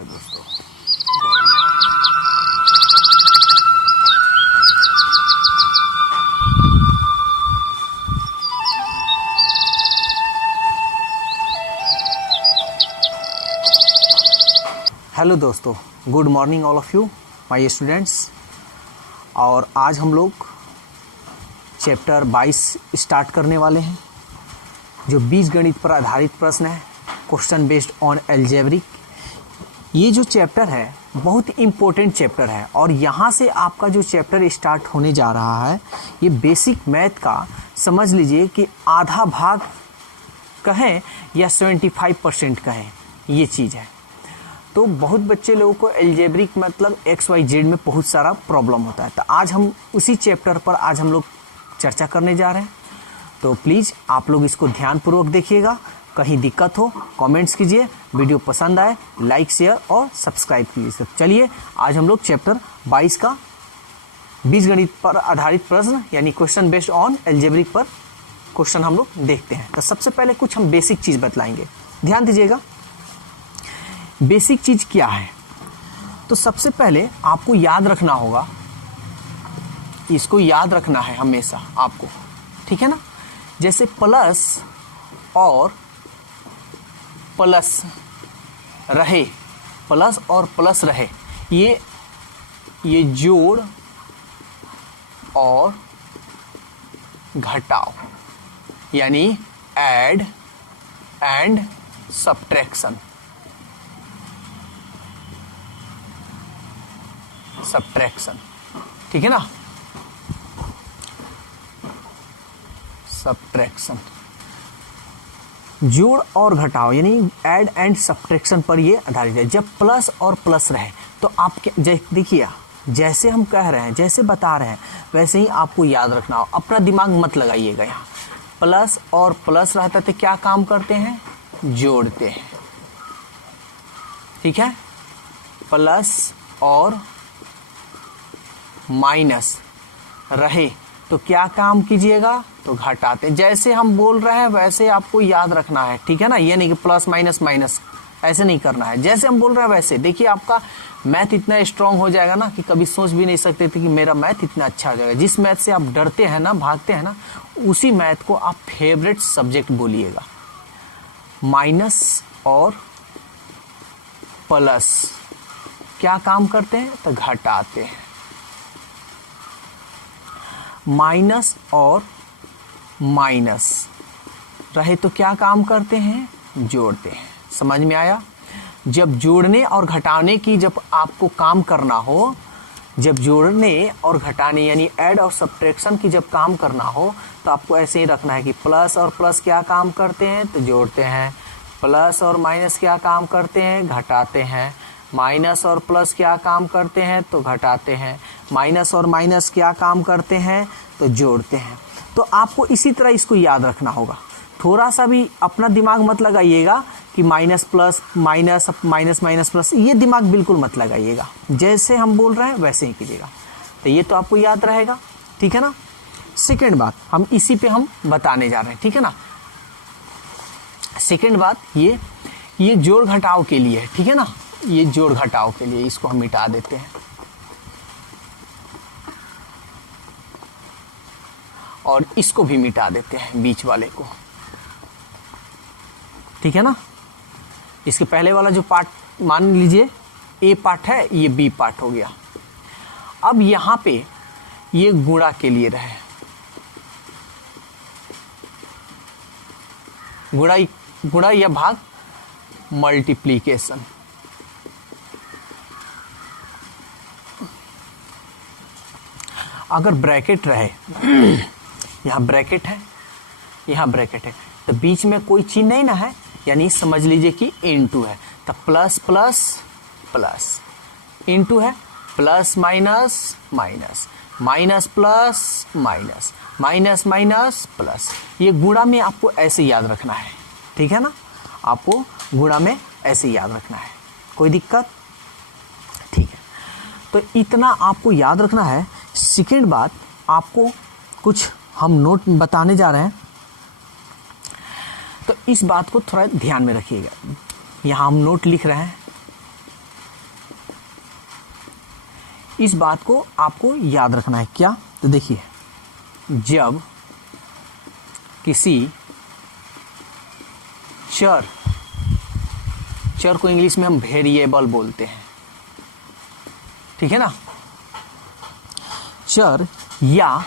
दोस्तों हेलो दोस्तों, good morning all of you my students. और आज हम लोग चैप्टर 22 स्टार्ट करने वाले हैं, जो बीजगणित पर आधारित प्रश्न है, क्वेश्चन बेस्ड ऑन अलजेब्रिक। ये जो चैप्टर है बहुत इम्पोर्टेंट चैप्टर है और यहाँ से आपका जो चैप्टर स्टार्ट होने जा रहा है, ये बेसिक मैथ का समझ लीजिए कि आधा भाग कहें या 75% कहें, ये चीज़ है। तो बहुत बच्चे लोगों को अलजेब्रिक मतलब XYZ में बहुत सारा प्रॉब्लम होता है। तो आज हम उसी चैप्टर पर आज हम लोग चर्चा करने जा रहे हैं। तो प्लीज़ आप लोग इसको ध्यानपूर्वक देखिएगा, कहीं दिक्कत हो कमेंट्स कीजिए, वीडियो पसंद आए लाइक शेयर और सब्सक्राइब कीजिए। चलिए आज हम लोग चैप्टर 22 का बीजगणित पर आधारित प्रश्न यानी क्वेश्चन बेस्ड ऑन अलजेब्रिक पर क्वेश्चन हम लोग देखते हैं। तो सबसे पहले कुछ हम बेसिक चीज़ बतलाएंगे, ध्यान दीजिएगा। बेसिक चीज़ क्या है? तो सबसे पहले आपको याद रखना होगा, इसको याद रखना है हमेशा आपको, ठीक है ना। जैसे प्लस और प्लस रहे, प्लस और प्लस रहे, ये जोड़ और घटाव यानी ऐड एंड सब्ट्रैक्शन, ठीक है ना। सब्ट्रैक्शन, जोड़ और घटाव यानी ऐड एंड सब्ट्रैक्शन पर ये आधारित है। जब प्लस और प्लस रहे तो आप देखिए, जैसे हम कह रहे हैं, जैसे बता रहे हैं, वैसे ही आपको याद रखना हो, अपना दिमाग मत लगाइएगा। यहाँ प्लस और प्लस रहता तो क्या काम करते हैं? जोड़ते हैं, ठीक है। प्लस और माइनस रहे तो क्या काम कीजिएगा? तो घटाते। जैसे हम बोल रहे हैं वैसे आपको याद रखना है, ठीक है ना। ये नहीं कि प्लस माइनस माइनस ऐसे नहीं करना है, जैसे हम बोल रहे हैं वैसे। देखिए आपका मैथ इतना स्ट्रांग हो जाएगा ना कि कभी सोच भी नहीं सकते थे कि मेरा मैथ इतना अच्छा हो जाएगा। जिस मैथ से आप डरते हैं ना, भागते हैं ना, उसी मैथ को आप फेवरेट सब्जेक्ट बोलिएगा। माइनस और प्लस क्या काम करते हैं? तो घटाते हैं। माइनस और माइनस रहे तो क्या काम करते हैं? जोड़ते हैं। समझ में आया? जब जोड़ने और घटाने की जब आपको काम करना हो, जब जोड़ने और घटाने यानी ऐड और सब्ट्रैक्शन की जब काम करना हो, तो आपको ऐसे ही रखना है कि प्लस और प्लस क्या काम करते हैं? तो जोड़ते हैं। प्लस और माइनस क्या काम करते हैं? घटाते हैं। माइनस और प्लस क्या काम करते हैं? तो घटाते हैं। माइनस और माइनस क्या काम करते हैं? तो जोड़ते हैं। तो आपको इसी तरह इसको याद रखना होगा। थोड़ा सा भी अपना दिमाग मत लगाइएगा कि minus plus minus minus minus plus, ये दिमाग बिल्कुल मत लगाइएगा। जैसे हम बोल रहे हैं वैसे ही कीजिएगा। तो ये तो आपको याद रहेगा, ठीक है ना। सेकेंड बात हम इसी पे हम बताने जा रहे हैं, ठीक है ना। सेकेंड बात ये जोड़ घटाव के लिए है, ठीक है ना। ये जोड़ घटाव के लिए, इसको हम मिटा देते हैं और इसको भी मिटा देते हैं, बीच वाले को, ठीक है ना। इसके पहले वाला जो पार्ट मान लीजिए ए पार्ट है, ये बी पार्ट हो गया। अब यहां पे ये गुणा के लिए रहे, गुणा या भाग मल्टीप्लीकेशन। अगर ब्रैकेट रहे, यहाँ ब्रैकेट है, यहाँ ब्रैकेट है, तो बीच में कोई चीज नहीं ना है, यानी समझ लीजिए कि इनटू है। तो प्लस प्लस प्लस इनटू है, plus minus minus minus plus minus minus minus plus. ये गुणा में आपको ऐसे याद रखना है, ठीक है ना। आपको गुणा में ऐसे याद रखना है, कोई दिक्कत? ठीक है, तो इतना आपको याद रखना है। सेकेंड बात, आपको कुछ हम नोट बताने जा रहे हैं, तो इस बात को थोड़ा ध्यान में रखिएगा। यहाँ हम नोट लिख रहे हैं, इस बात को आपको याद रखना है। क्या? तो देखिए, जब किसी चर को इंग्लिश में हम वेरिएबल बोलते हैं, ठीक है ना, चर या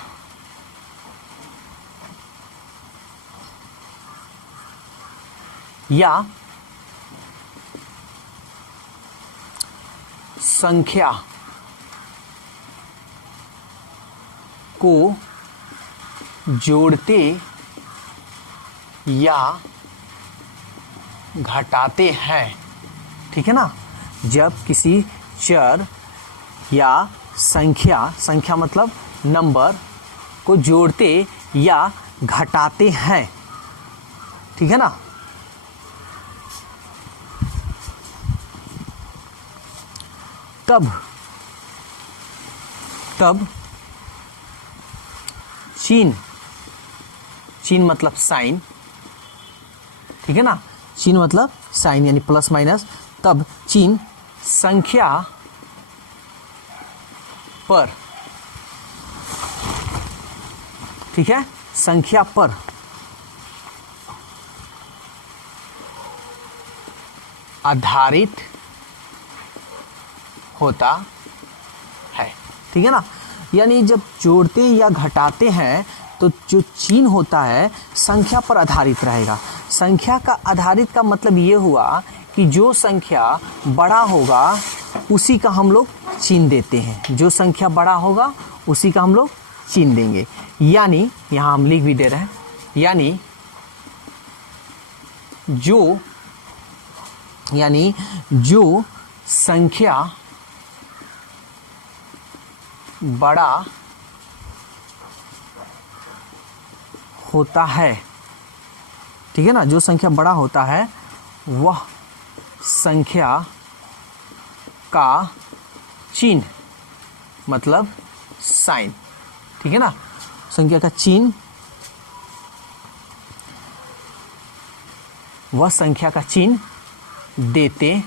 संख्या को जोड़ते या घटाते हैं, ठीक है ना। जब किसी चर या संख्या मतलब नंबर को जोड़ते या घटाते हैं, ठीक है ना, तब चिन्ह मतलब साइन, ठीक है ना, चिन्ह मतलब साइन यानी प्लस माइनस, तब चिन्ह संख्या पर, ठीक है, संख्या पर आधारित होता है, ठीक है ना। यानी जब जोड़ते या घटाते हैं तो जो चिन्ह होता है संख्या पर आधारित रहेगा। संख्या का आधारित का मतलब ये हुआ कि जो संख्या बड़ा होगा उसी का हम लोग चिन्ह देते हैं, जो संख्या बड़ा होगा उसी का हम लोग चिन्ह देंगे। यानी यहाँ हम लिख भी दे रहे हैं, यानी जो संख्या बड़ा होता है, ठीक है ना, जो संख्या बड़ा होता है वह संख्या का चिन्ह मतलब साइन, ठीक है ना, संख्या का चिन्ह, वह संख्या का चिन्ह देते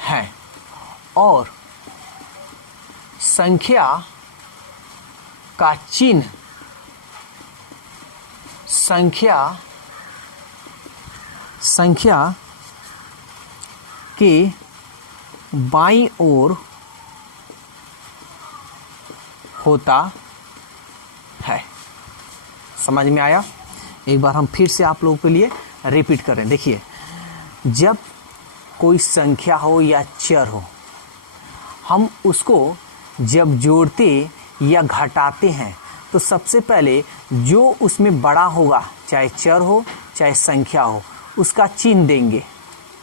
हैं। और संख्या का चिन्ह संख्या के बाईं ओर होता है। समझ में आया? एक बार हम फिर से आप लोगों के लिए रिपीट करें। देखिए, जब कोई संख्या हो या चर हो, हम उसको जब जोड़ते या घटाते हैं तो सबसे पहले जो उसमें बड़ा होगा, चाहे चर हो चाहे संख्या हो, उसका चिन्ह देंगे,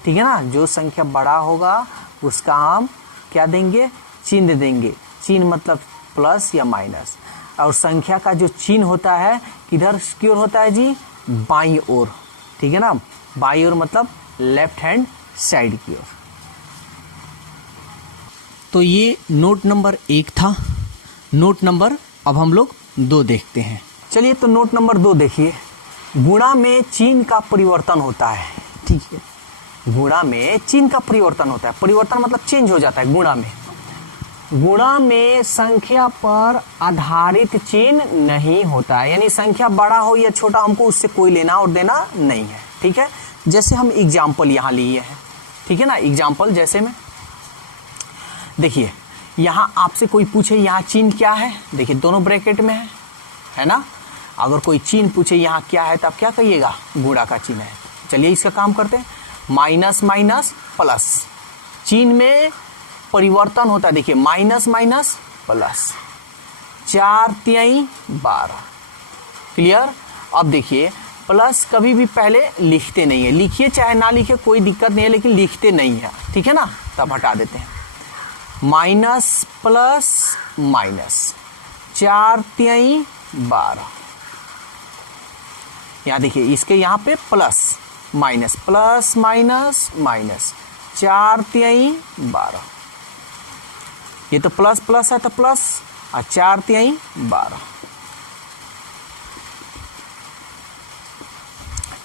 ठीक है ना। जो संख्या बड़ा होगा उसका हम क्या देंगे? चिन्ह देंगे। चिन्ह मतलब प्लस या माइनस। और संख्या का जो चिन्ह होता है किधर की ओर होता है जी? बाईं ओर, ठीक है ना। बाईं ओर मतलब लेफ्ट हैंड साइड की ओर। तो ये नोट नंबर 1 था। नोट नंबर अब हम लोग 2 देखते हैं। चलिए, तो नोट नंबर 2 देखिए। गुणा में चिन्ह का परिवर्तन होता है, ठीक है। गुणा में चिन्ह का परिवर्तन होता है। परिवर्तन मतलब चेंज हो जाता है। गुणा में संख्या पर आधारित चिन्ह नहीं होता है, यानी संख्या बड़ा हो या छोटा हमको उससे कोई लेना और देना नहीं है, ठीक है। जैसे हम एग्जाम्पल यहाँ लिए हैं, ठीक है ना। एग्जाम्पल जैसे में देखिए, यहाँ आपसे कोई पूछे यहाँ चिन्ह क्या है, देखिए दोनों ब्रैकेट में है ना। अगर कोई चिन्ह पूछे यहाँ क्या है तो आप क्या कहिएगा? गुणा का चिन्ह है। चलिए इसका काम करते हैं। माइनस माइनस प्लस, चिन्ह में परिवर्तन होता है। देखिए, माइनस माइनस प्लस, 4 तिहाई 12। क्लियर? अब देखिए, प्लस कभी भी पहले लिखते नहीं है। लिखिए चाहे ना लिखिए कोई दिक्कत नहीं है, लेकिन लिखते नहीं है, ठीक है ना। तब हटा देते हैं। माइनस प्लस माइनस, 4 तिहाई 12। यहाँ देखिए, इसके यहाँ पे plus minus, plus minus minus, 4 तिहाई 12। ये तो प्लस प्लस है तो प्लस, और 4 तिहाई 12,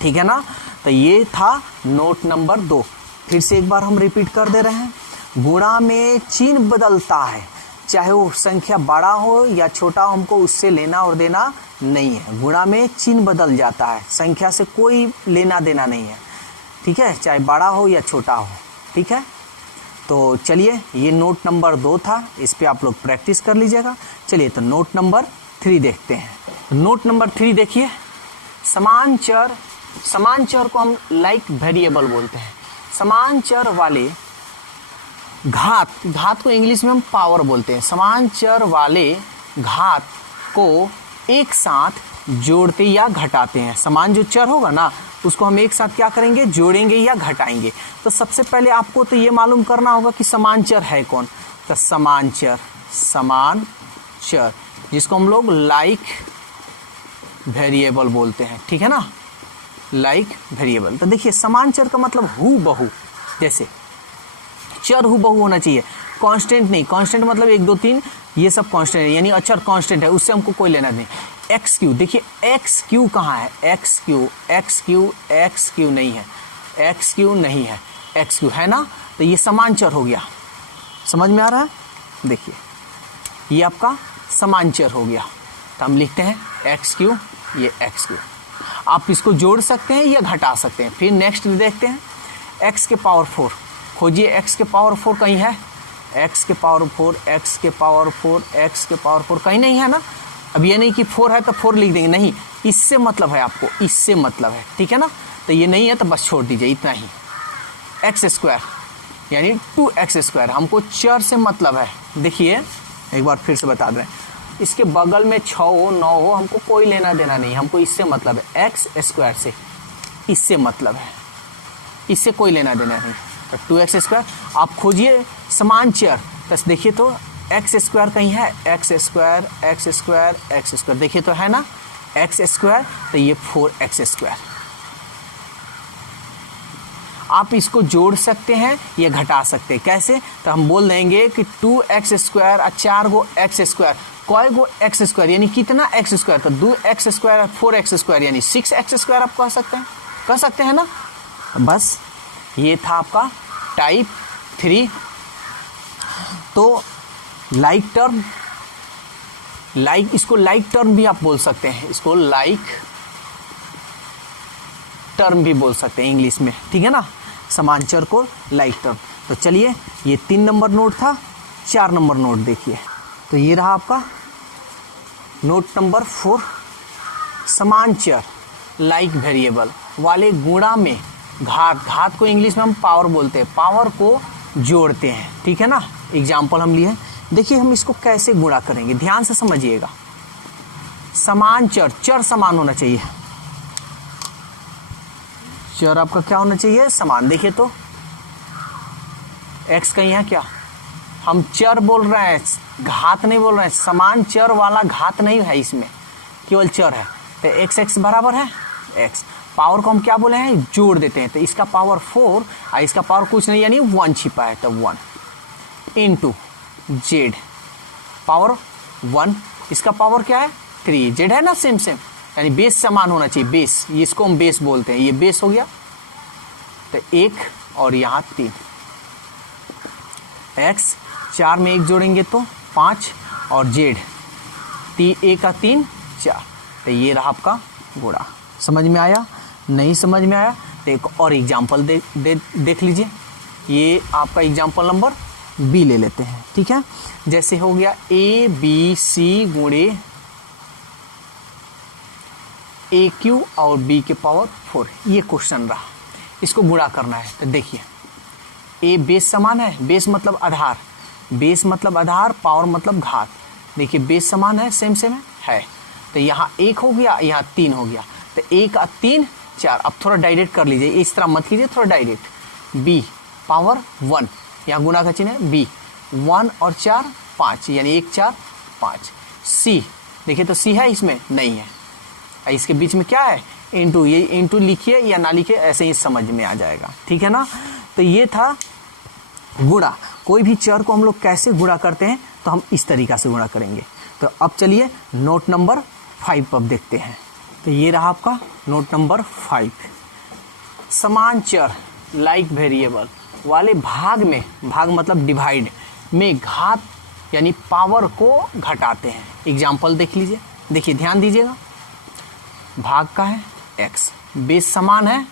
ठीक है ना। तो ये था नोट नंबर 2। फिर से एक बार हम रिपीट कर दे रहे हैं। गुणा में चिन्ह बदलता है, चाहे वो संख्या बड़ा हो या छोटा हो, हमको उससे लेना और देना नहीं है। गुणा में चिन्ह बदल जाता है, संख्या से कोई लेना देना नहीं है, ठीक है, चाहे बड़ा हो या छोटा हो, ठीक है। तो चलिए, ये नोट नंबर 2 था, इस पे आप लोग प्रैक्टिस कर लीजिएगा। चलिए, तो नोट नंबर 3 देखते हैं। नोट नंबर 3 देखिए, समान चर को हम लाइक वेरिएबल बोलते हैं। समान चर वाले घात को इंग्लिश में हम पावर बोलते हैं। समान चर वाले घात को एक साथ जोड़ते या घटाते हैं। समान जो चर होगा ना, उसको हम एक साथ क्या करेंगे, जोड़ेंगे या घटाएंगे। तो सबसे पहले आपको तो ये मालूम करना होगा कि समान चर है कौन। तो समान चर जिसको हम लोग लाइक वेरिएबल बोलते हैं, ठीक है ना, लाइक वेरिएबल। तो देखिए, समान चर का मतलब हू बहू, जैसे चर हू बहू होना चाहिए, कांस्टेंट नहीं। कांस्टेंट मतलब 1 2 3 ये सब कांस्टेंट है, यानी अचर कांस्टेंट है, उससे हमको कोई लेना नहीं। एक्स क्यू, देखिए एक्स क्यू कहाँ है, एक्स क्यू नहीं है, एक्स क्यू नहीं है, एक्स क्यू है ना। तो ये समान चर हो गया, समझ में आ रहा है। देखिए, ये आपका समान चर हो गया। तो हम लिखते हैं एक्स क्यू, ये एक्स क्यू। आप इसको जोड़ सकते हैं या घटा सकते हैं। फिर नेक्स्ट देखते हैं, एक्स के पावर 4 खोजिए। एक्स के पावर 4 कहीं है, एक्स के पावर 4 कहीं नहीं है ना। अब ये नहीं कि 4 है तो 4 लिख देंगे, नहीं, इससे मतलब है आपको, इससे मतलब है, ठीक है ना। तो ये नहीं है तो बस छोड़ दीजिए, इतना ही। एक्स स्क्वायर यानी 2x स्क्वायर, हमको चर से मतलब है। देखिए, एक बार फिर से बता दें, इसके बगल में 6 हो 9 हो, हमको कोई लेना देना नहीं, हमको इससे मतलब है, एक्स स्क्वायर से, इससे मतलब है, इससे कोई लेना देना नहीं। तो 2x स्क्वायर आप खोजिए समान चर। बस देखिए तो एक्स स्क्वायर कहीं है, एक्स स्क्वायर देखिए तो है ना, एक्स स्क्वायर। तो ये 4x स्क्वायर। आप इसको जोड़ सकते हैं या घटा सकते हैं, कैसे। तो हम बोल देंगे कि 2x स्क्वायर और 4 गो एक्स स्क्वायर, कोई गो एक्स स्क्वायर यानी कितना एक्स स्क्वायर। तो 2x स्क्वायर और 4x स्क्वायर यानी 6x स्क्वायर आप कह सकते हैं ना। बस ये था आपका टाइप 3। तो लाइक टर्म, इसको लाइक टर्म भी आप बोल सकते हैं, इसको लाइक टर्म भी बोल सकते हैं इंग्लिश में, ठीक है ना, समान चर को लाइक टर्म। तो चलिए, ये 3 नंबर नोट था। 4 नंबर नोट देखिए, तो ये रहा आपका नोट नंबर 4। समान चर लाइक वेरिएबल वाले गुणा में घात को इंग्लिश में हम पावर बोलते हैं, पावर को जोड़ते हैं, ठीक है ना। एग्जाम्पल हम लिए, देखिए हम इसको कैसे गुणा करेंगे, ध्यान से समझिएगा। समान चर समान होना चाहिए, चर आपका क्या होना चाहिए, समान। देखिए तो x कहीं है क्या, हम चर बोल रहे हैं, घात नहीं बोल रहे हैं। समान चर वाला घात नहीं है, इसमें केवल चर है। तो x बराबर है x, पावर को हम क्या बोले हैं, जोड़ देते हैं। तो इसका पावर 4 और इसका पावर कुछ नहीं यानी 1 छिपा है, तो 1 इंटू जेड पावर 1, इसका पावर क्या है 3, जेड है ना सेम यानी बेस समान होना चाहिए, बेस, इसको हम बेस बोलते हैं, ये बेस हो गया। तो 1 और यहाँ 3, x 4 में 1 जोड़ेंगे तो 5 और जेड 1 का 3 4। तो ये रहा आपका गुणा। समझ में आया, नहीं समझ में आया तो एक और एग्जाम्पल देख लीजिए। ये आपका एग्जाम्पल नंबर बी ले लेते हैं, ठीक है। जैसे हो गया ABC गुणे AQ और B के पावर 4, ये क्वेश्चन रहा, इसको गुणा करना है। तो देखिए, A बेस समान है, बेस मतलब आधार, पावर मतलब घात। देखिए बेस समान है, सेम है। तो यहाँ 1 हो गया, यहाँ 3 हो गया। तो 1 और 3 4। अब थोड़ा डायरेक्ट कर लीजिए, इस तरह मत कीजिए, थोड़ा डायरेक्ट। B पावर 1, यहाँ गुणा का चिन्ह है, B 1 और 4 5 यानी 1 4 5। C देखिए तो C है, इसमें नहीं है, इसके बीच में क्या है इंटू, ये इंटू लिखिए या ना लिखिए, ऐसे ही समझ में आ जाएगा, ठीक है ना। तो ये था गुणा। कोई भी चर को हम लोग कैसे गुणा करते हैं, तो हम इस तरीका से गुणा करेंगे। तो अब चलिए नोट नंबर 5 अब देखते हैं। तो ये रहा आपका नोट नंबर 5। समान चर लाइक वेरिएबल वाले भाग में, भाग मतलब डिवाइड में घात यानी पावर को घटाते हैं। एग्जाम्पल देख लीजिए, देखिए ध्यान दीजिएगा, भाग का है x, बेस समान है,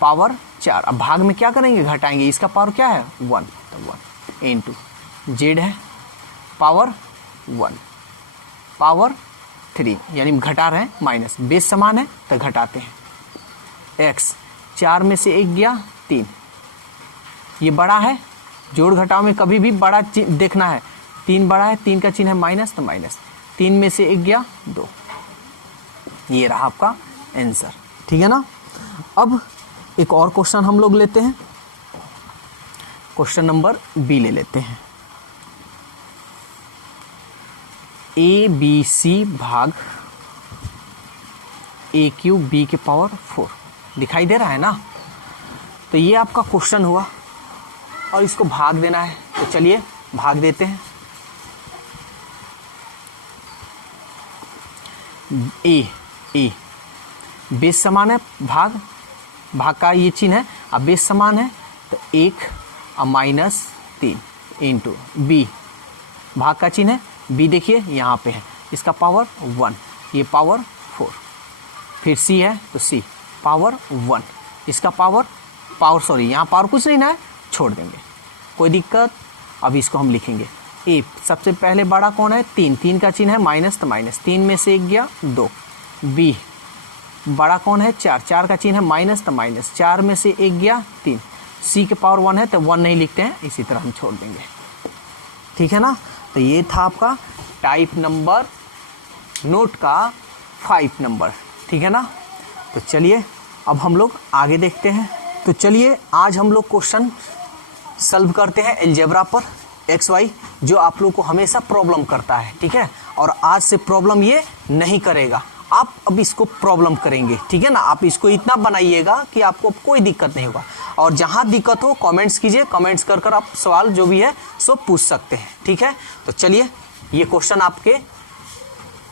पावर 4। अब भाग में क्या करेंगे, घटाएंगे, इसका पावर क्या है 1, तो 1 इंटू जेड है पावर 1 पावर 3, यानी घटा रहे हैं माइनस, बेस समान है तो घटाते हैं। x 4 में से 1 गया 3, ये बड़ा है, जोड़ घटाव में कभी भी बड़ा देखना है, 3 बड़ा है, 3 का चिन्ह है माइनस तो माइनस, 3 में से 1 गया 2, ये रहा आपका आंसर। ठीक है ना। अब एक और क्वेश्चन हम लोग लेते हैं, क्वेश्चन नंबर बी ले लेते हैं। ए बी सी भाग ए क्यूब बी के पावर 4 दिखाई दे रहा है ना। तो ये आपका क्वेश्चन हुआ और इसको भाग देना है, तो चलिए भाग देते हैं। ए बेस समान है, भाग का ये चिन्ह है, अब बेस समान है तो 1 और माइनस 3 इंटू बी, भाग का चिन्ह है, बी देखिए यहाँ पे है, इसका पावर 1, ये पावर 4, फिर सी है तो सी पावर 1, इसका पावर सॉरी यहाँ पावर कुछ नहीं ना है, छोड़ देंगे, कोई दिक्कत। अब इसको हम लिखेंगे ए, सबसे पहले बड़ा कौन है 3 का चिन्ह है माइनस तो माइनस, 3 में से 1 गया 2, बी बड़ा कौन है 4 का चिन्ह है माइनस तो माइनस, 4 में से 1 गया 3, सी के पावर 1 है तो 1 नहीं लिखते हैं, इसी तरह हम छोड़ देंगे। ठीक है ना। तो ये था आपका टाइप नंबर नोट का 5 नंबर। ठीक है ना। तो चलिए अब हम लोग आगे देखते हैं। तो चलिए आज हम लोग क्वेश्चन सॉल्व करते हैं अलजेब्रा पर एक्स वाई, जो आप लोग को हमेशा प्रॉब्लम करता है। ठीक है, और आज से प्रॉब्लम ये नहीं करेगा, आप अब इसको प्रॉब्लम करेंगे। ठीक है ना, आप इसको इतना बनाइएगा कि आपको कोई दिक्कत नहीं होगा, और जहाँ दिक्कत हो कमेंट्स कीजिए, कमेंट्स कर आप सवाल जो भी है सो पूछ सकते हैं। ठीक है, तो चलिए ये क्वेश्चन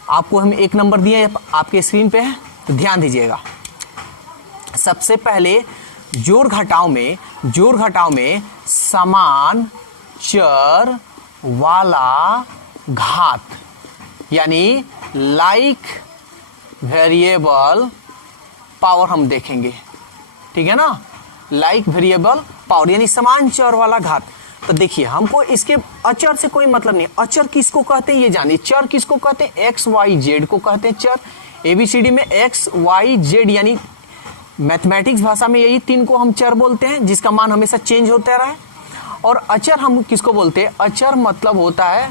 आपको हम 1 नंबर दिए आपके स्क्रीन पे है, तो ध्यान दीजिएगा। सबसे पहले जोड़ घटाव में समान चर वाला घात, यानी लाइक वेरिएबल पावर हम देखेंगे। ठीक है ना, लाइक वेरिएबल पावर यानी समान चर वाला घात। तो देखिए हमको इसके अचर से कोई मतलब नहीं, अचर किसको कहते हैं ये जानिए, चर किसको कहते हैं, एक्स वाई जेड को कहते हैं चर। एबीसीडी में एक्स वाई जेड यानी मैथमेटिक्स भाषा में यही 3 को हम चर बोलते हैं, जिसका मान हमेशा चेंज होता रहा है। और अचर हम किसको बोलते हैं, अचर मतलब होता है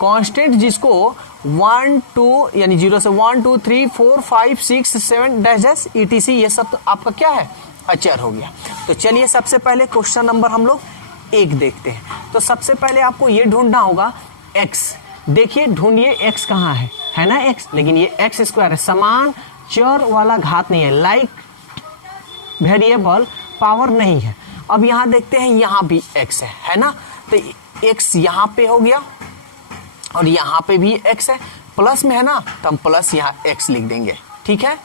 कांस्टेंट जिसको 1 2 यानी 0 से 1 2 3 4 5 6 7 डैश ETC ये सब तो आपका क्या है, अचर हो गया। तो चलिए सबसे पहले क्वेश्चन नंबर हम लोग 1 देखते हैं। तो सबसे पहले आपको ये ढूंढना होगा x, देखिए ढूंढिए x कहाँ है ना x, लेकिन ये x स्क्वायर है, समान चर वाला घात नहीं है, लाइक वेरिएबल पावर नहीं है। अब यहाँ देखते हैं यहाँ भी x है ना, तो x यहाँ पे हो गया और यहाँ पे भी x है, प्लस में है ना, तो हम प्लस यहाँ x लिख देंगे। ठीक है,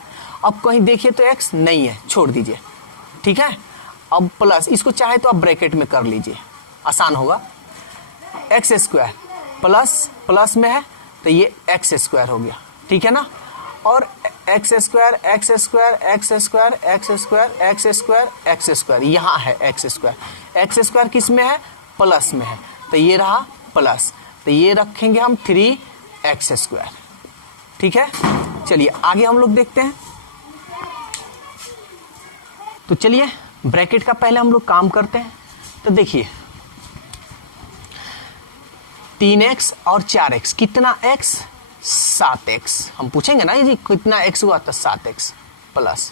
अब कहीं देखिए तो x नहीं है, छोड़ दीजिए। ठीक है, अब प्लस, इसको चाहे तो आप ब्रैकेट में कर लीजिए, आसान होगा। एक्स स्क्वायर प्लस में है तो ये एक्स स्क्वायर हो गया। ठीक है ना, और x square x square x square x square x square x square, यहाँ है एक्स स्क्वायर किस में है, प्लस में है, तो ये रहा प्लस, तो ये रखेंगे हम 3x स्क्वायर। ठीक है, चलिए आगे हम लोग देखते हैं। तो चलिए ब्रैकेट का पहले हम लोग काम करते हैं। तो देखिए 3x और 4x, कितना x, 7x। हम पूछेंगे ना जी कितना x हुआ, तो 7x प्लस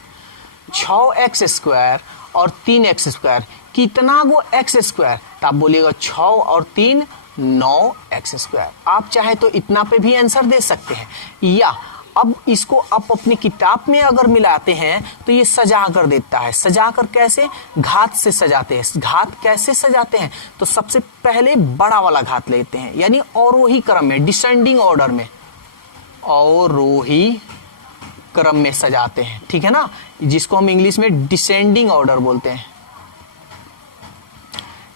6x स्क्वायर और 3x स्क्वायर, कितना वो x स्क्वायर, तो आप बोलिएगा 6 और 3 9x स्क्वायर। आप चाहे तो इतना पे भी आंसर दे सकते हैं, या अब इसको आप अपनी किताब में अगर मिलाते हैं तो ये सजा कर देता है। सजा कर कैसे, घात से सजाते हैं। घात कैसे सजाते हैं, तो सबसे पहले बड़ा वाला घात लेते हैं, यानी अवरोही क्रम में, डिसेंडिंग ऑर्डर में, अवरोही क्रम में सजाते हैं। ठीक है ना, जिसको हम इंग्लिश में डिसेंडिंग ऑर्डर बोलते हैं,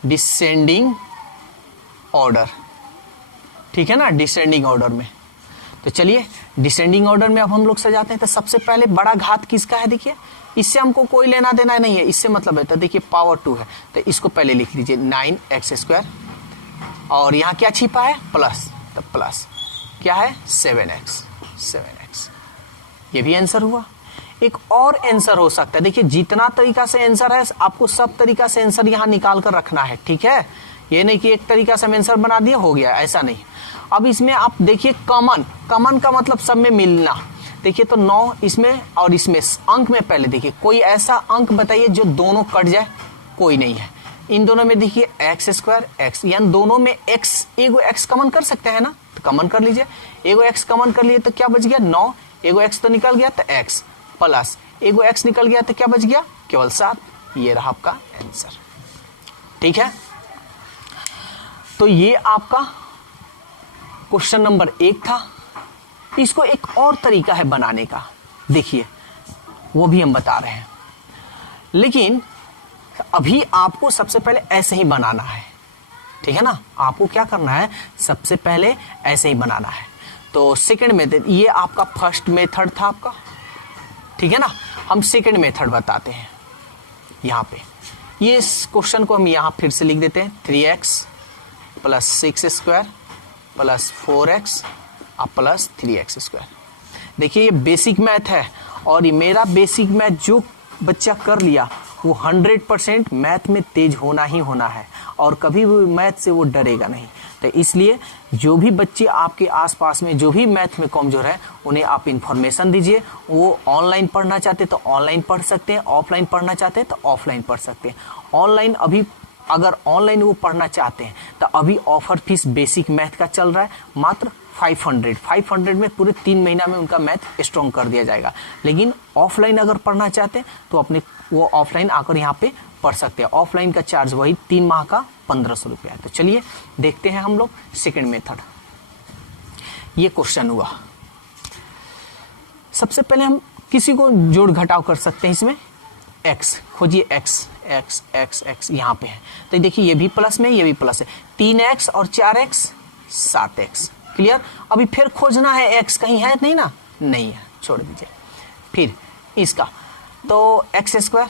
डिसेंडिंग ऑर्डर, ठीक है ना, डिसेंडिंग ऑर्डर में। तो चलिए डिसेंडिंग ऑर्डर में अब हम लोग सजाते हैं। तो सबसे पहले बड़ा घात किसका है, देखिए इससे हमको कोई लेना देना नहीं है, इससे मतलब है। तो देखिए पावर 2 है, तो इसको पहले लिख लीजिए 9x², और यहाँ क्या छिपा है, प्लस, तो प्लस क्या है 7x। ये भी आंसर हुआ। एक और आंसर हो सकता है, देखिए जितना तरीका से आंसर है आपको सब तरीका से आंसर यहाँ निकाल कर रखना है, ठीक है। ये नहीं कि एक तरीका से हम आंसर बना दिया हो गया, ऐसा नहीं। अब इसमें आप देखिए कॉमन का मतलब सब में मिलना। देखिए तो 9 इसमें और इसमें अंक में पहले देखिए कोई ऐसा अंक बताइए जो दोनों कट जाए, कोई नहीं है। इन दोनों में देखिए x², x, यानी दोनों में x, एगो x कॉमन कर सकते हैं ना, तो कॉमन कर लीजिए। एगो x कॉमन कर लिए तो क्या बच गया 9, एगो x तो निकल गया तो x, प्लस एगो x निकल गया तो क्या बच गया, केवल 7। ये रहा आपका आंसर, ठीक है। तो ये आपका क्वेश्चन नंबर 1 था। इसको एक और तरीका है बनाने का, देखिए वो भी हम बता रहे हैं, लेकिन अभी आपको सबसे पहले ऐसे ही बनाना है, ठीक है ना। आपको क्या करना है, सबसे पहले ऐसे ही बनाना है। तो सेकंड मेथड, ये आपका फर्स्ट मेथड था आपका, ठीक है ना। हम सेकंड मेथड बताते हैं। यहाँ पे ये क्वेश्चन को हम यहाँ फिर से लिख देते हैं 3x प्लस 6² प्लस 4x और प्लस 3x²। देखिए ये बेसिक मैथ है, और ये मेरा बेसिक मैथ जो बच्चा कर लिया वो 100% मैथ में तेज होना ही होना है, और कभी भी मैथ से वो डरेगा नहीं। तो इसलिए जो भी बच्चे आपके आसपास में जो भी मैथ में कमजोर है उन्हें आप इन्फॉर्मेशन दीजिए। वो ऑनलाइन पढ़ना चाहते तो ऑनलाइन पढ़ सकते हैं, ऑफलाइन पढ़ना चाहते हैं तो ऑफलाइन पढ़ सकते हैं। ऑनलाइन अभी अगर ऑनलाइन वो पढ़ना चाहते हैं तो अभी ऑफर फीस बेसिक मैथ का चल रहा है मात्र 500 में पूरे 3 महीना में उनका मैथ स्ट्रॉन्ग कर दिया जाएगा। लेकिन ऑफलाइन अगर पढ़ना चाहते हैं तो अपने वो ऑफलाइन आकर यहाँ पे पढ़ सकते हैं। ऑफलाइन का चार्ज वही 3 माह का 1500 रुपया है। तो चलिए देखते हैं हम लोग सेकेंड मेथड। ये क्वेश्चन हुआ, सबसे पहले हम किसी को जोड़ घटाव कर सकते हैं। इसमें x खोजिए, x यहाँ पे है, तो देखिए ये भी प्लस में ये भी प्लस है, 3x और 4x 7x। क्लियर। अभी फिर खोजना है x, कहीं है नहीं ना, नहीं है, छोड़ दीजिए। फिर इसका तो x²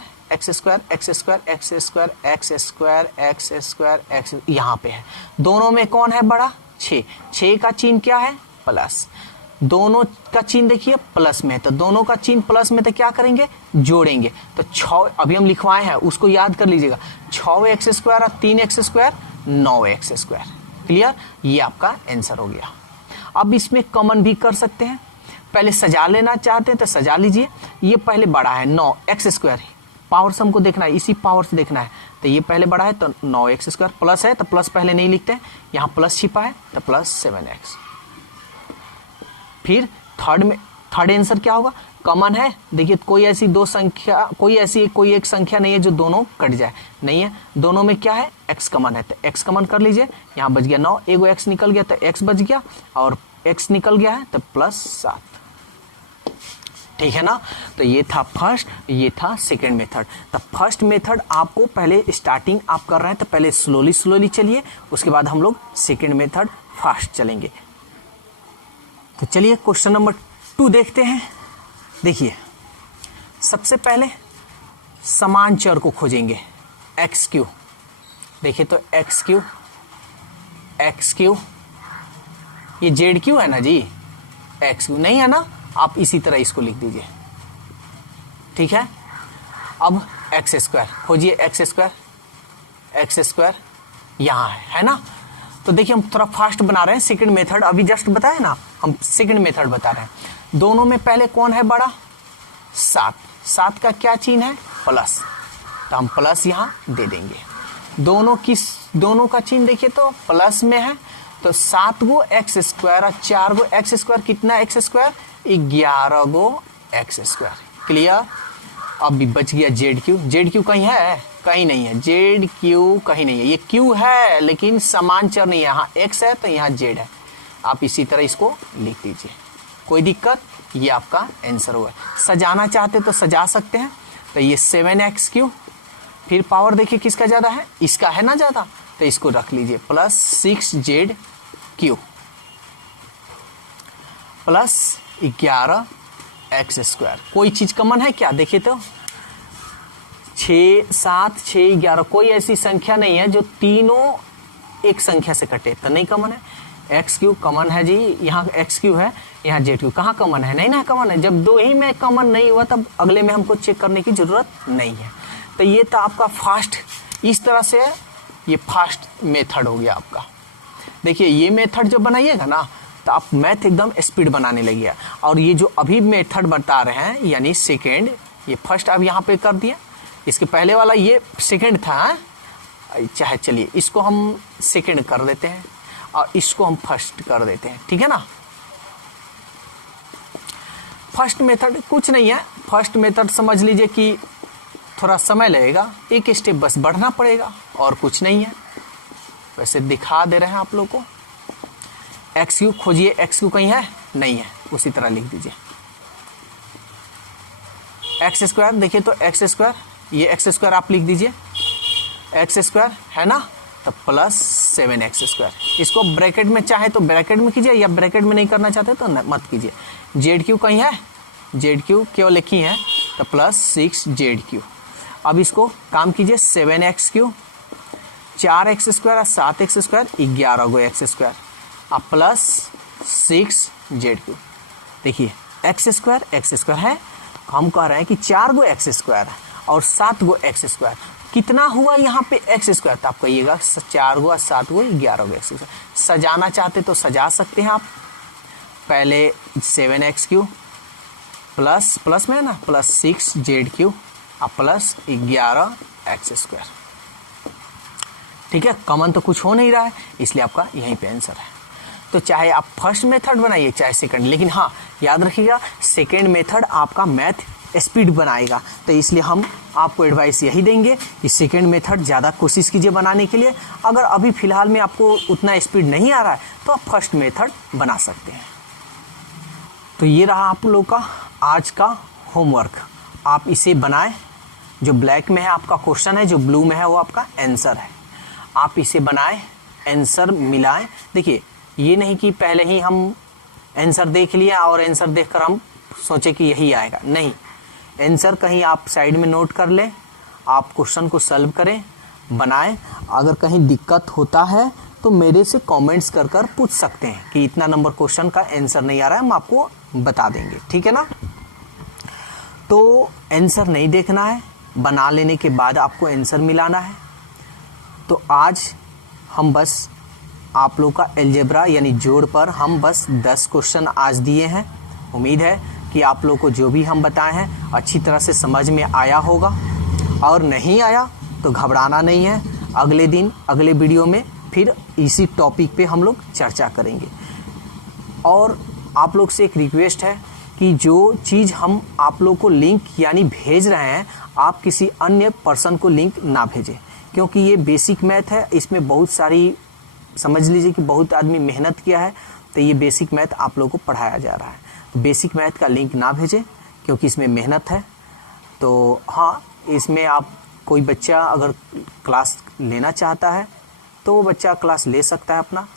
यहाँ पे है। दोनों में कौन है बड़ा, 6 का चिन्ह क्या है, प्लस। दोनों का चिन्ह देखिए प्लस में, तो दोनों का चिन्ह प्लस में, तो क्या करेंगे, जोड़ेंगे। तो 6 अभी हम लिखवाए हैं उसको याद कर लीजिएगा, 6x² और 3x², 9x²। क्लियर। ये आपका आंसर हो गया। अब इसमें कॉमन भी कर सकते हैं, पहले सजा लेना चाहते हैं तो सजा लीजिए। ये पहले बड़ा है 9x², पावर से हमको देखना है, इसी पावर से देखना है। तो ये पहले बड़ा है तो 9x² प्लस है तो प्लस पहले नहीं लिखते हैं, यहाँ प्लस छिपा है तो प्लस 7x। फिर थर्ड आंसर क्या होगा, कॉमन है। देखिए कोई ऐसी दो संख्या, कोई एक संख्या नहीं है जो दोनों कट जाए, नहीं है। दोनों में क्या है, x कॉमन है, तो x कॉमन कर लीजिए। यहाँ बच गया 9, एगो x निकल गया तो x बच गया, और x निकल गया है तो प्लस 7। ठीक है ना। तो ये था फर्स्ट, ये था सेकेंड मेथड। तो फर्स्ट मेथड आपको पहले स्टार्टिंग आप कर रहे हैं तो पहले स्लोली चलिए, उसके बाद हम लोग सेकेंड मेथड फास्ट चलेंगे। तो चलिए क्वेश्चन नंबर 2 देखते हैं। देखिए सबसे पहले समान चर को खोजेंगे, x3। देखिए तो x3 ये z3 है ना जी, x3 नहीं है ना, आप इसी तरह इसको लिख दीजिए। ठीक है। अब x² खोजिए, x² यहाँ है ना। तो देखिए हम थोड़ा फास्ट बना रहे हैं, सेकंड मेथड अभी जस्ट बताया ना, हम सेकंड मेथड बता रहे हैं। दोनों में पहले कौन है बड़ा, 7 का क्या चिन्ह है, प्लस, तो हम प्लस यहाँ दे देंगे। दोनों का चिन्ह देखिए तो प्लस में है, तो 7 गो x² और 4 गो x², कितना x², 11 गो x²। क्लियर। अब भी बच गया z3 कहीं है, कहीं नहीं है, z3 कहीं नहीं है। ये q है लेकिन समान चर नहीं है, यहाँ x है तो यहाँ z है। आप इसी तरह इसको लिख दीजिए, कोई दिक्कत। ये आपका आंसर हुआ। सजाना चाहते तो सजा सकते हैं। तो ये 7x3, फिर पावर देखिए किसका ज़्यादा है, इसका है ना ज़्यादा, तो इसको रख लीजिए प्लस 6ZQ प्लस 11x²। कोई चीज कॉमन है क्या? देखिए तो 6, 7, 6, 11 कोई ऐसी संख्या नहीं है जो तीनों एक संख्या से कटे, तो नहीं कॉमन है। XQ कॉमन है जी, यहाँ XQ है, यहाँ ZQ कहाँ कॉमन है? नहीं ना कॉमन है। जब दो ही में कॉमन नहीं हुआ तब अगले में हमको चेक करने की जरूरत नहीं है। तो ये तो आपका फास्ट, इस तरह से ये फास्ट मेथड हो गया आपका। देखिए ये मेथड जब बनाइएगा ना तो आप मैथ एकदम स्पीड बनाने लगिए। और ये जो अभी मेथड बता रहे हैं यानी सेकेंड, ये फर्स्ट अब यहाँ पे कर दिया, इसके पहले वाला ये सेकेंड था, चाहे चलिए इसको हम सेकेंड कर देते हैं और इसको हम फर्स्ट कर देते हैं, ठीक है ना। फर्स्ट मेथड कुछ नहीं है, फर्स्ट मेथड समझ लीजिए कि थोड़ा समय लगेगा, एक स्टेप बस बढ़ना पड़ेगा और कुछ नहीं है। वैसे दिखा दे रहे हैं आप लोग को। XQ खोजिए, XQ कहीं है? नहीं है, उसी तरह लिख दीजिए। x², देखिए तो x², ये x² आप लिख दीजिए, x² है ना, तो प्लस 7x²। इसको ब्रैकेट में चाहे तो ब्रैकेट में कीजिए या ब्रैकेट में नहीं करना चाहते तो मत कीजिए। ZQ कहीं है? ZQ केवल लिखी है, तो प्लस 6ZQ। अब इसको काम कीजिए, 7XQ 4x² और 7x², 11 गो x² अब प्लस 6ZQ। देखिए x² है, हम कह रहे हैं कि 4 गो x² है और 7 गो x²। कितना हुआ यहाँ पे x²? तो आप कहिएगा 4 गो और 7 गो 11 गो x²। सजाना चाहते तो सजा सकते हैं आप। पहले 7XQ प्लस में है ना, प्लस 6ZQ और प्लस 11x²। ठीक है, कॉमन तो कुछ हो नहीं रहा है, इसलिए आपका यहीं पे आंसर है। तो चाहे आप फर्स्ट मेथड बनाइए चाहे सेकंड, लेकिन हाँ याद रखिएगा सेकंड मेथड आपका मैथ स्पीड बनाएगा। तो इसलिए हम आपको एडवाइस यही देंगे कि सेकंड मेथड ज़्यादा कोशिश कीजिए बनाने के लिए। अगर अभी फ़िलहाल में आपको उतना स्पीड नहीं आ रहा है तो आप फर्स्ट मेथड बना सकते हैं। तो ये रहा आप लोग का आज का होमवर्क, आप इसे बनाएं। जो ब्लैक में है आपका क्वेश्चन है, जो ब्लू में है वो आपका आंसर है। आप इसे बनाएं, आंसर मिलाएं। देखिए ये नहीं कि पहले ही हम आंसर देख लिया और आंसर देखकर हम सोचे कि यही आएगा, नहीं। आंसर कहीं आप साइड में नोट कर लें, आप क्वेश्चन को सॉल्व करें, बनाएं। अगर कहीं दिक्कत होता है तो मेरे से कमेंट्स कर कर पूछ सकते हैं कि इतना नंबर क्वेश्चन का आंसर नहीं आ रहा है, हम आपको बता देंगे, ठीक है ना। तो आंसर नहीं देखना है, बना लेने के बाद आपको आंसर मिलाना है। तो आज हम बस आप लोग का अलजेब्रा यानी जोड़ पर हम बस 10 क्वेश्चन आज दिए हैं। उम्मीद है कि आप लोग को जो भी हम बताए हैं अच्छी तरह से समझ में आया होगा, और नहीं आया तो घबराना नहीं है। अगले दिन अगले वीडियो में फिर इसी टॉपिक पे हम लोग चर्चा करेंगे। और आप लोग से एक रिक्वेस्ट है कि जो चीज़ हम आप लोग को लिंक यानी भेज रहे हैं, आप किसी अन्य पर्सन को लिंक ना भेजें, क्योंकि ये बेसिक मैथ है। इसमें बहुत सारी, समझ लीजिए कि बहुत आदमी मेहनत किया है, तो ये बेसिक मैथ आप लोगों को पढ़ाया जा रहा है। तो बेसिक मैथ का लिंक ना भेजें क्योंकि इसमें मेहनत है। तो हाँ, इसमें आप कोई बच्चा अगर क्लास लेना चाहता है तो वो बच्चा क्लास ले सकता है अपना।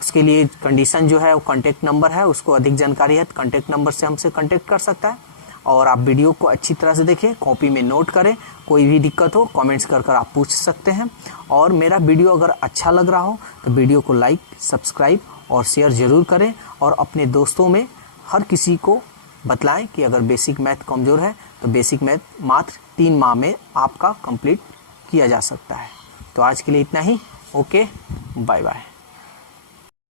उसके लिए कंडीशन जो है वो कॉन्टेक्ट नंबर है, उसको अधिक जानकारी है तो कॉन्टेक्ट नंबर से हमसे कॉन्टेक्ट कर सकता है। और आप वीडियो को अच्छी तरह से देखें, कॉपी में नोट करें, कोई भी दिक्कत हो कमेंट्स कर कर आप पूछ सकते हैं। और मेरा वीडियो अगर अच्छा लग रहा हो तो वीडियो को लाइक, सब्सक्राइब और शेयर ज़रूर करें, और अपने दोस्तों में हर किसी को बतलाएं कि अगर बेसिक मैथ कमज़ोर है तो बेसिक मैथ मात्र 3 माह में आपका कंप्लीट किया जा सकता है। तो आज के लिए इतना ही। Okay, bye bye.